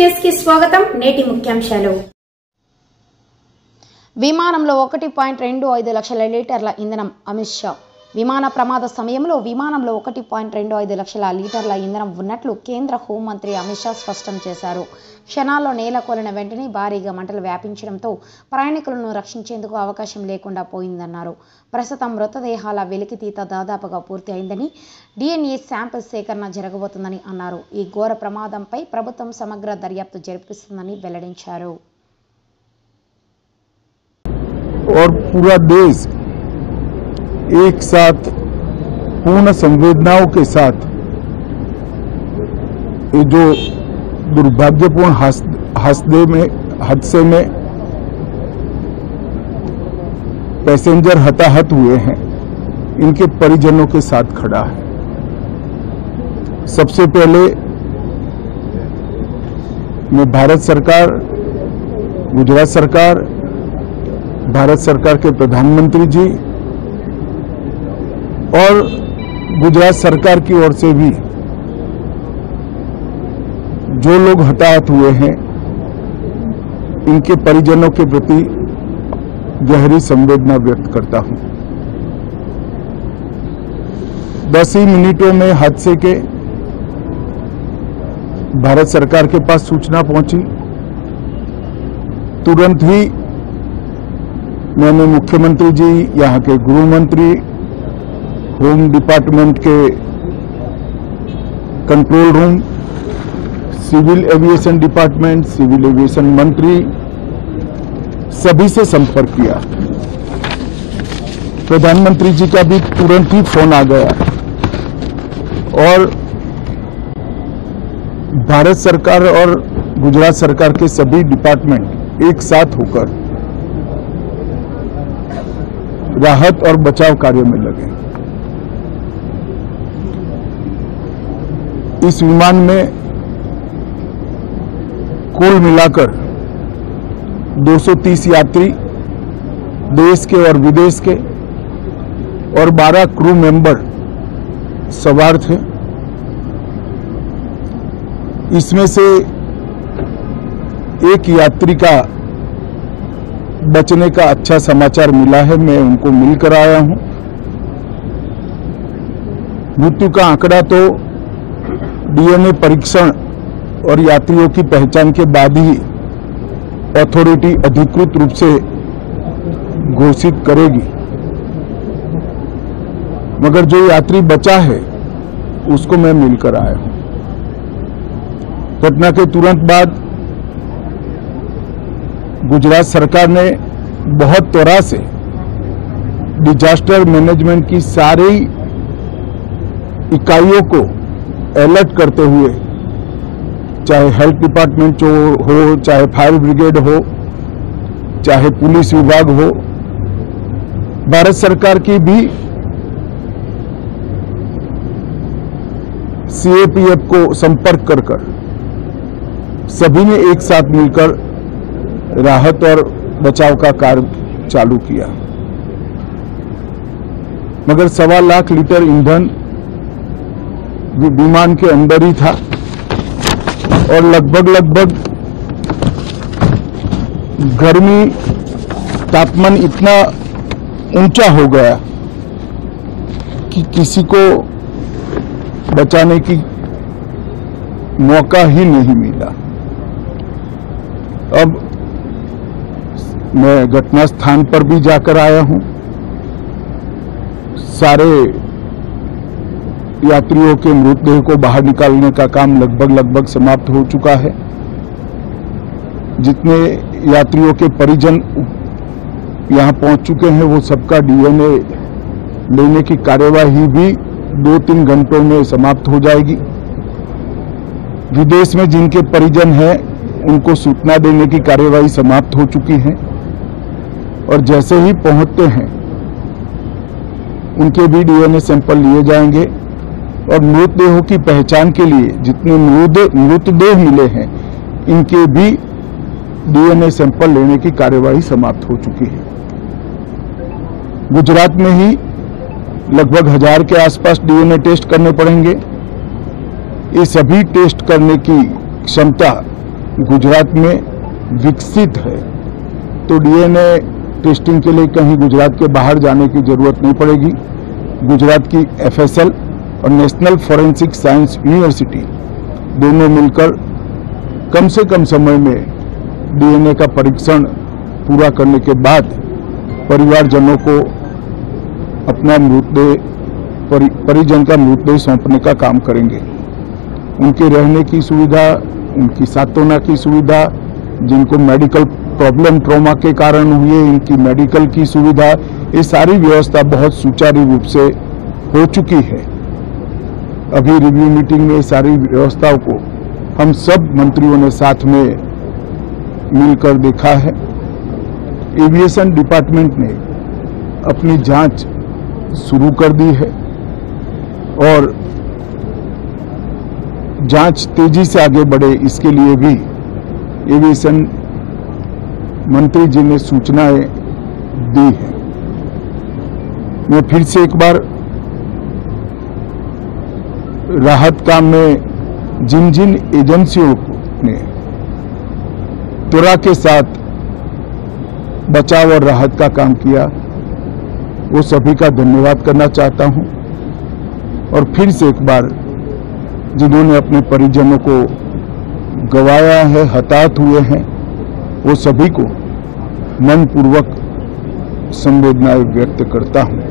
News కి స్వాగతం. నేటి ముఖ్యాంశాలు. విమానంలో 1.25 లక్షల లీటర్ల ఇంధనం. అమిత్ షా విమాన ప్రమాద సమయంలో విమానంలో 1.25 లక్షల లీటర్ల ఇంధనం ఉన్నట్లు కేంద్ర హోంమంత్రి అమిత్ షా స్పష్టం చేశారు. క్షణాల్లో నేలకొలిన వెంటనే భారీగా మంటలు వ్యాపించడంతో ప్రయాణికులను రక్షించేందుకు అవకాశం లేకుండా పోయిందన్నారు. ప్రస్తుతం మృతదేహాల వెలికితీత దాదాపుగా పూర్తి అయిందని, DNA శాంపిల్ సేకరణ జరగబోతుందని అన్నారు. ఈ ఘోర ప్రమాదంపై ప్రభుత్వం సమగ్ర దర్యాప్తు జరిపిస్తుందని వెల్లడించారు. और पूरा देश एक साथ पूर्ण संवेदनाओं के साथ ये जो दुर्भाग्यपूर्ण हादसे में पैसेंजर हताहत हुए हैं, इनके परिजनों के साथ खड़ा है। सबसे पहले मैं भारत सरकार, गुजरात सरकार, भारत सरकार के प्रधानमंत्री जी और गुजरात सरकार की ओर से भी जो लोग हताहत हुए हैं, इनके परिजनों के प्रति गहरी संवेदना व्यक्त करता हूं। 10 ही मिनटों में हादसे के भारत सरकार के पास सूचना पहुंची। तुरंत ही मैंने मुख्यमंत्री जी, यहाँ के गृह मंत्री, होम डिपार्टमेंट के control room, civil aviation department, civil aviation मंत्री, सभी से संपर्क किया। प्रधानमंत्री जी का भी तुरंत ही फोन आ गया और भारत सरकार और गुजरात सरकार के सभी डिपार्टमेंट एक साथ होकर राहत और बचाव कार्य में लगे। इस विमान में कुल मिलाकर 230 यात्री देश के और विदेश के और 12 क्रू मेंबर सवार थे। इसमें से एक यात्री का बचने का अच्छा समाचार मिला है, मैं उनको मिलकर आया हूं। मृत्यु का आंकड़ा तो DNA परीक्षण और यात्रियों की पहचान के बाद ही अथॉरिटी अधिकृत रूप से घोषित करेगी, मगर जो यात्री बचा है उसको मैं मिलकर आया हूं। घटना के तुरंत बाद गुजरात सरकार ने बहुत त्वरा से डिजास्टर मैनेजमेंट की सारी इकाइयों को अलर्ट करते हुए, चाहे हेल्थ डिपार्टमेंट हो, चाहे फायर ब्रिगेड हो, चाहे पुलिस विभाग हो, भारत सरकार की भी CAPF को संपर्क कर सभी ने एक साथ मिलकर राहत और बचाव का कार्य चालू किया। मगर 1.25 लाख लीटर ईंधन विमान के अंदर ही था और लगभग गर्मी तापमान इतना ऊंचा हो गया कि किसी को बचाने की मौका ही नहीं मिला। अब मैं घटना स्थान पर भी जाकर आया हूं। सारे यात्रियों के मृतदेह को बाहर निकालने का काम लगभग समाप्त हो चुका है। जितने यात्रियों के परिजन यहां पहुंच चुके हैं, वो सबका DNA लेने की कार्यवाही भी 2-3 घंटों में समाप्त हो जाएगी। विदेश में जिनके परिजन हैं, उनको सूचना देने की कार्यवाही समाप्त हो चुकी है और जैसे ही पहुंचते हैं उनके भी DNA सैंपल लिए जाएंगे और मृतदेहों की पहचान के लिए जितने मृतदेह मिले हैं, इनके भी DNA सैंपल लेने की कार्यवाही समाप्त हो चुकी है। गुजरात में ही लगभग 1000 के आसपास DNA टेस्ट करने पड़ेंगे। ये सभी टेस्ट करने की क्षमता गुजरात में विकसित है, तो डीएनए टेस्टिंग के लिए कहीं गुजरात के बाहर जाने की जरूरत नहीं पड़ेगी। गुजरात की एफएसएल और नेशनल फॉरेंसिक साइंस यूनिवर्सिटी दोनों मिलकर कम से कम समय में डीएनए का परीक्षण पूरा करने के बाद परिवारजनों को अपना मृतदेह परिजन का मृतदेह सौंपने का काम करेंगे। उनके रहने की सुविधा, उनकी सांत्वना की सुविधा, जिनको मेडिकल प्रॉब्लम ट्रॉमा के कारण हुई है, इनकी मेडिकल की सुविधा, ये सारी व्यवस्था बहुत सुचारू रूप से हो चुकी है। अभी रिव्यू मीटिंग में सारी व्यवस्थाओं को हम सब मंत्रियों ने साथ में मिलकर देखा है। एविएशन डिपार्टमेंट ने अपनी जांच शुरू कर दी है और जांच तेजी से आगे बढ़े, इसके लिए भी एविएशन मंत्री जी ने सूचनाएं दी है। मैं फिर से एक बार राहत काम में जिन जिन एजेंसियों ने त्वरा के साथ बचाव और राहत का काम किया, वो सभी का धन्यवाद करना चाहता हूं। और फिर से एक बार जिन्होंने अपने परिजनों को गंवाया है, हताहत हुए हैं, वो सभी को मनपूर्वक संवेदनाएं व्यक्त करता हूं।